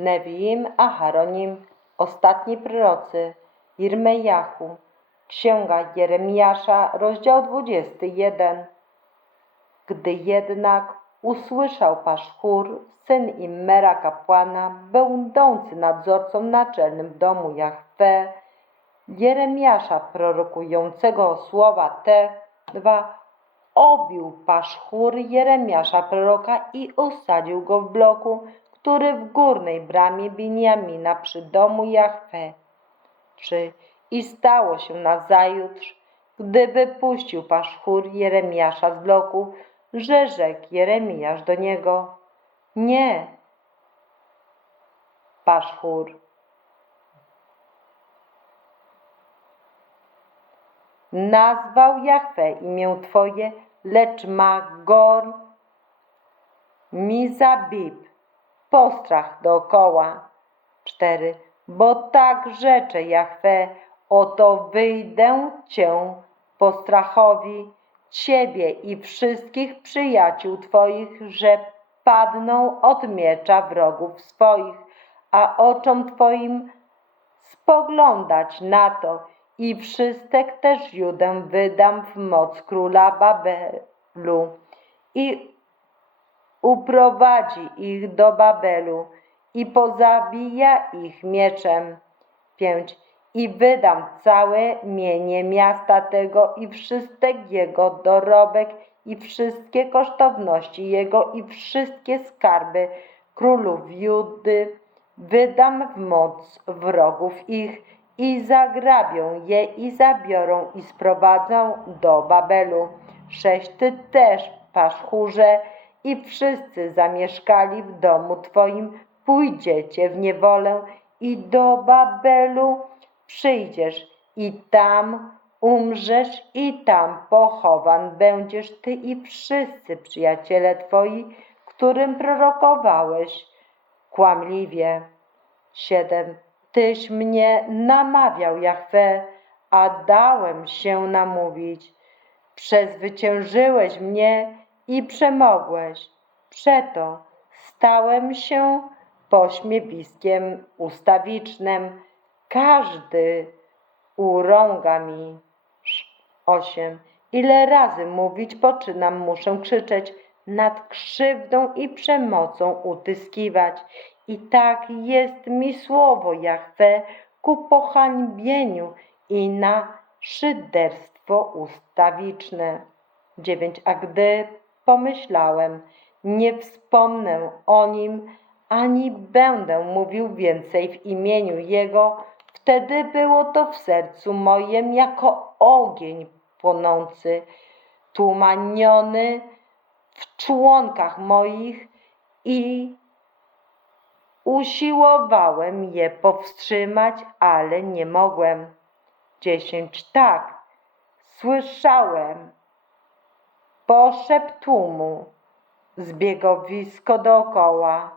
Neviim, Aharonim, ostatni prorocy, Irmejachu, Księga Jeremiasza, rozdział 21. Gdy jednak usłyszał Paszchur, syn Immera kapłana, będący nadzorcą naczelnym w domu Jahwe, Jeremiasza prorokującego słowa te dwa, obił Paszchur Jeremiasza proroka i osadził go w bloku, który w górnej bramie Biniamina przy domu Jahwe. 3. I stało się nazajutrz, gdy wypuścił Paszchur Jeremiasza z bloku, że rzekł Jeremiasz do niego, nie, Paszchur, nazwał Jahwe imię Twoje, lecz ma gor Mizabib, postrach dookoła. 4. Bo tak rzecze Jahwe, oto wyjdę Cię postrachowi, Ciebie i wszystkich przyjaciół Twoich, że padną od miecza wrogów swoich, a oczom Twoim spoglądać na to i wszystek też Judę wydam w moc króla Babelu i uprowadzi ich do Babelu i pozabija ich mieczem. 5. I wydam całe mienie miasta tego i wszystek jego dorobek i wszystkie kosztowności jego i wszystkie skarby królów Judy wydam w moc wrogów ich i zagrabią je i zabiorą i sprowadzą do Babelu. 6. Ty też, paszchurze, i wszyscy zamieszkali w domu Twoim, pójdziecie w niewolę i do Babelu przyjdziesz i tam umrzesz i tam pochowan będziesz Ty i wszyscy przyjaciele Twoi, którym prorokowałeś kłamliwie. 7. Tyś mnie namawiał, Jahwe, a dałem się namówić. Przezwyciężyłeś mnie i przemogłeś. Przeto stałem się pośmiewiskiem ustawicznym. Każdy urąga mi. 8. Ile razy mówić poczynam, muszę krzyczeć, nad krzywdą i przemocą utyskiwać. I tak jest mi słowo Jahwe ku pohańbieniu i na szyderstwo ustawiczne. 9. A gdy pomyślałem, nie wspomnę o nim, ani będę mówił więcej w imieniu Jego, wtedy było to w sercu mojem jako ogień płonący, tłumaniony w członkach moich i usiłowałem je powstrzymać, ale nie mogłem. Dziesięć. Tak, słyszałem poszept tłumu, zbiegowisko dookoła.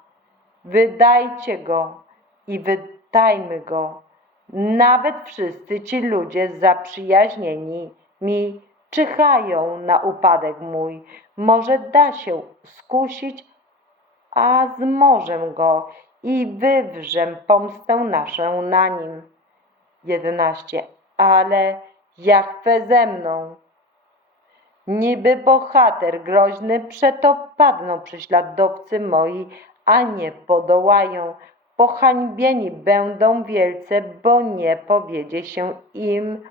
Wydajcie go i wydajmy go. Nawet wszyscy ci ludzie zaprzyjaźnieni mi czyhają na upadek mój. Może da się skusić, a zmożę go i wywrzę pomstę naszą na nim. 11. Ale Jachwę ze mną. Niby bohater groźny, przeto padną prześladowcy moi, a nie podołają. Pohańbieni będą wielce, bo nie powiedzie się im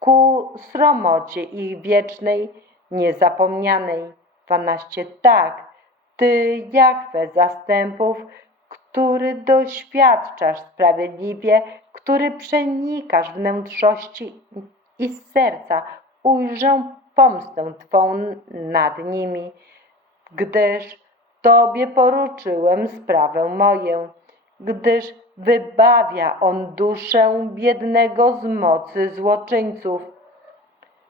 ku sromocie ich wiecznej, niezapomnianej. 12. Tak, Ty, Jachwę zastępów, który doświadczasz sprawiedliwie, który przenikasz wnętrzości i serca, ujrzę pomstę Twą nad nimi, gdyż Tobie poruczyłem sprawę moję, gdyż wybawia On duszę biednego z mocy złoczyńców.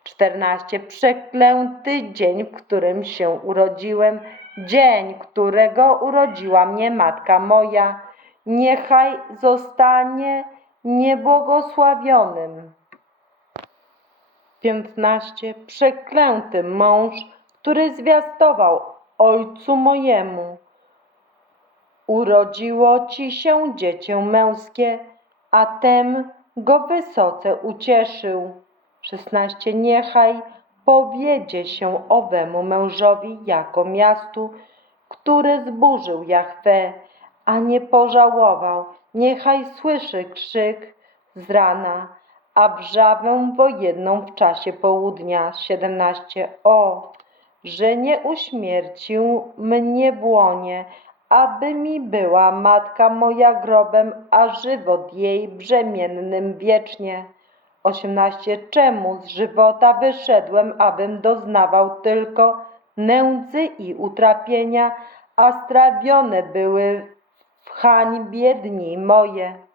14. Przeklęty dzień, w którym się urodziłem, dzień, którego urodziła mnie matka moja, niechaj zostanie niebłogosławionym. 15. Przeklęty mąż, który zwiastował ojcu mojemu. urodziło ci się dziecię męskie, a tem go wysoce ucieszył. 16. Niechaj powiedzie się owemu mężowi jako miastu, który zburzył Jahwe, a nie pożałował. Niechaj słyszy krzyk z rana, a wrzawę wojenną w czasie południa. 17. O, że nie uśmiercił mnie w łonie, aby mi była matka moja grobem, a żywot jej brzemiennym wiecznie. 18. Czemu z żywota wyszedłem, abym doznawał tylko nędzy i utrapienia, a strawione były w hańbie dni moje.